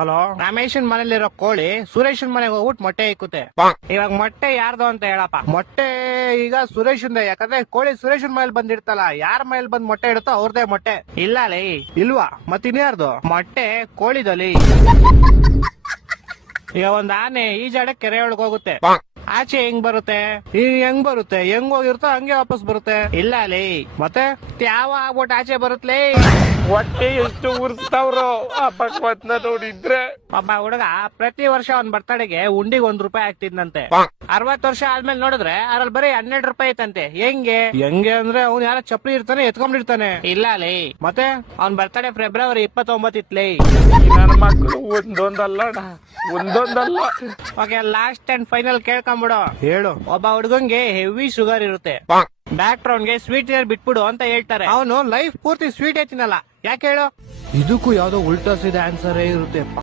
Hello, ರಮೇಶನ್ ಮನೇಲಿರೋ ಕೋಳಿ ಸುರೇಶನ್ ಮನೆಗೆ ಹೋಗ್ಬಿಟ್ಟು ಮೊಟ್ಟೆ ಇಕ್ಕುತ್ತೆ. ಇವಾಗ ಮೊಟ್ಟೆ ಯಾರ್ದು ಅಂತ ಹೇಳಪ್ಪ. ಮೊಟ್ಟೆ ಈಗ ಸುರೇಶನ್ದೆ, ಯಾಕಂದ್ರೆ ಕೋಳಿ ಸುರೇಶನ್ ಮನೇಲಿ ಬಂದಿರ್ತಲ್ಲ, ಯಾರ ಮನೇಲಿ ಬಂದ್ ಮೊಟ್ಟೆ ಇಡುತ್ತೋ ಅವ್ರದೇ ಮೊಟ್ಟೆ. ಇಲ್ಲ ಲೇ, ಇಲ್ವಾ? ಮತ್ತಿನ್ಯಾರ್ದು ಮೊಟ್ಟೆ? ಕೋಳಿದಲ್ಲಿ. ಈಗ ಒಂದ್ ಆನೆ ಈಜಾಡ ಕೆರೆ ಒಳಗ್ ಹೋಗುತ್ತೆ, ಆಚೆ ಹೆಂಗ್ ಬರುತ್ತೆ? ಹೆಂಗ್ ಬರುತ್ತೆ? ಹೆಂಗ್ ಹೋಗಿರುತ್ತೋ ಹಂಗೆ ವಾಪಸ್ ಬರುತ್ತೆ. ಇಲ್ಲ ಲೇ, ಮತ್ತೆ ಯಾವ ಆಗ್ಬಿಟ್ಟು ಆಚೆ ಬರುತ್ತಲೇ? ಹೊಟ್ಟೆ ಎಷ್ಟು ಉರ್ಸ್ತಾವ್ರು ಆ ಭಗವತ್ನ ನೋಡಿದ್ರೆ. ಒಬ್ಬ ಹುಡುಗ ಪ್ರತಿ ವರ್ಷ ಅವ್ನ್ ಬರ್ತಡೆಗೆ ಉಂಡಿಗೆ ₹1 ಆಗ್ತಿದ್ನಂತೆ. 60 ವರ್ಷ ಆದ್ಮೇಲೆ ನೋಡಿದ್ರೆ ಅದ್ರಲ್ಲಿ ಬರೀ ₹12 ಐತಂತೆ. ಹೆಂಗೆ ಅಂದ್ರೆ ಅವ್ನು ಯಾರ ಚಪ್ಪಲಿ ಇರ್ತಾನೆ ಎತ್ಕೊಂಡಿರ್ತಾನೆ. ಇಲ್ಲ ಲೇ, ಮತ್ತೆ ಅವ್ನ್ ಬರ್ತಡೆ ಫೆಬ್ರವರಿ 29 ಇತ್ಲೇ. ನನ್ನ ಮಕ್ಕಳು ಒಂದೊಂದಲ್ಲ. ಓಕೆ, ಲಾಸ್ಟ್ ಅಂಡ್ ಫೈನಲ್ ಕೇಳ್ಕೊಂಬಿಡು. ಹೇಳು. ಒಬ್ಬ ಹುಡುಗಂಗೆ ಹೆವಿ ಶುಗರ್ ಇರುತ್ತೆ, ಡಾಕ್ಟರ್ ಅವ್ನ್ಗೆ ಸ್ವೀಟ್ ಬಿಟ್ಬಿಡು ಅಂತ ಹೇಳ್ತಾರೆ. ಅವನು ಲೈಫ್ ಪೂರ್ತಿ ಸ್ವೀಟ್ ತಿನ್ನಲ್ಲ. ಯಾಕೆ ಹೇಳು? ಇದಕ್ಕೂ ಯಾವ್ದೋ ಉಲ್ಟಾ ಸೀದಾ ಆನ್ಸರ್ ಇರುತ್ತೆ.